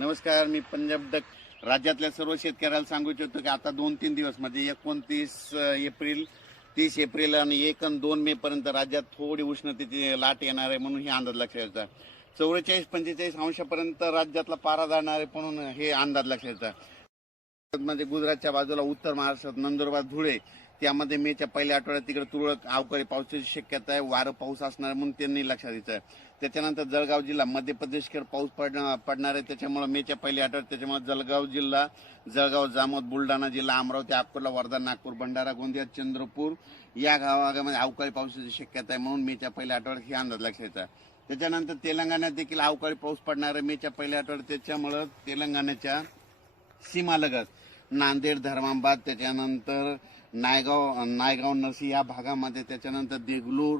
नमस्कार मी पंजाब डक राज्यातल्या सर्व शेतकऱ्याला सांगू इच्छितो की आता दोन तीन दिवस म्हणजे एकोणतीस एप्रिल तीस एप्रिल आणि एक आणि दोन मे पर्यंत राज्यात थोडी उष्णतेची लाट येणार आहे म्हणून हे अंदाज लक्षात येतात चौवेचाळीस पंचेचाळीस अंशापर्यंत राज्यातला पारा जाणार आहे म्हणून हे अंदाज लक्षात येतात म्हणजे गुजरातच्या बाजूला उत्तर महाराष्ट्रात नंदुरबार धुळे त्यामध्ये मेच्या पहिल्या आठवड्यात तिकडे तुरळक अवकाळी पावसाची शक्यता आहे वारं पाऊस असणार म्हणून त्यांनी लक्षात घ्यायचं त्याच्यानंतर जळगाव जिल्हा मध्य प्रदेशकर पाऊस पडणार पडणार आहे त्याच्यामुळे मेच्या पहिल्या आठवड्यात त्याच्यामुळे जळगाव जिल्हा जळगाव जामोद बुलढाणा जिल्हा अमरावती अकोला वर्धा नागपूर भंडारा गोंदिया चंद्रपूर या गावागामध्ये अवकाळी पावसाची शक्यता आहे म्हणून मेच्या पहिल्या आठवड्यात हे अंदाज लक्षात घ्यायचा त्याच्यानंतर तेलंगणात देखील अवकाळी पाऊस पडणार आहे मेच्या पहिल्या आठवड्यात त्याच्यामुळं तेलंगणाच्या सीमालगत नांदेड धर्माबाद त्याच्यानंतर नायगाव नायगाव नरसी या भागामध्ये त्याच्यानंतर देगलूर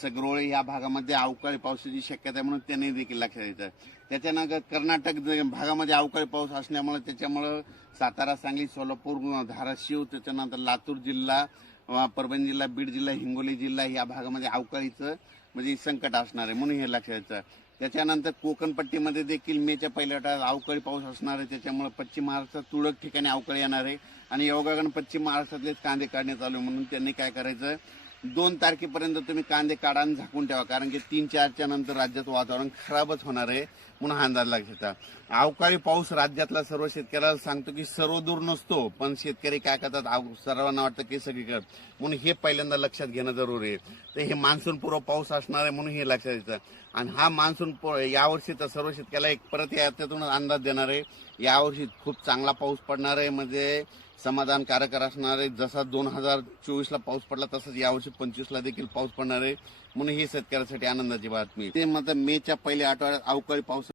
सगरोळे या भागामध्ये अवकाळी पावसाची शक्यता आहे म्हणून त्यांनी देखील लक्ष द्यायचं त्याच्यानंतर कर्नाटक भागामध्ये अवकाळी पाऊस असल्यामुळे त्याच्यामुळं सातारा सांगली सोलापूर धाराशिव त्याच्यानंतर लातूर जिल्हा परभणी जिल्हा बीड जिल्हा हिंगोली जिल्हा या भागामध्ये अवकाळीचं म्हणजे संकट असणार आहे म्हणून हे लक्ष द्यायचं त्याच्यानंतर कोकणपट्टीमध्ये देखील मेच्या पहिल्या आठवड्यात अवकाळी पाऊस असणार आहे त्याच्यामुळे पश्चिम महाराष्ट्रात तुरळक ठिकाणी अवकाळी येणार आहे आणि योगागण पश्चिम महाराष्ट्रातलेच कांदे काढणे चालू म्हणून त्यांनी काय करायचं दोन तारखेपर्यंत तुम्ही कांदे काढा आणि झाकून ठेवा कारण की तीन चारच्या नंतर राज्यात वातावरण खराबच होणार आहे म्हणून हा अंदाज घेता अवकाळी पाऊस राज्यातला सर्व शेतकऱ्याला सांगतो की सर्व दूर नसतो पण शेतकरी काय करतात सर्वांना वाटतं की सगळीकडे म्हणून हे पहिल्यांदा लक्षात घेणं जरुरी आहे तर हे मान्सून पूर्व पाऊस असणार आहे म्हणून हे लक्षात येतं आणि हा मान्सून यावर्षी तर सर्व शेतकऱ्याला एक परत यातून अंदाज देणार आहे यावर्षी खूप चांगला पाऊस पडणार आहे म्हणजे समाधानकारक असणार आहे जसा दोन हजार चोवीसला पाऊस पडला तसंच यावर्षी पंचवीसला देखील पाऊस पडणार आहे म्हणून ही शेतकऱ्यासाठी आनंदाची बातमी ते मात्र मेच्या पहिल्या आठवड्यात अवकाळी पाऊस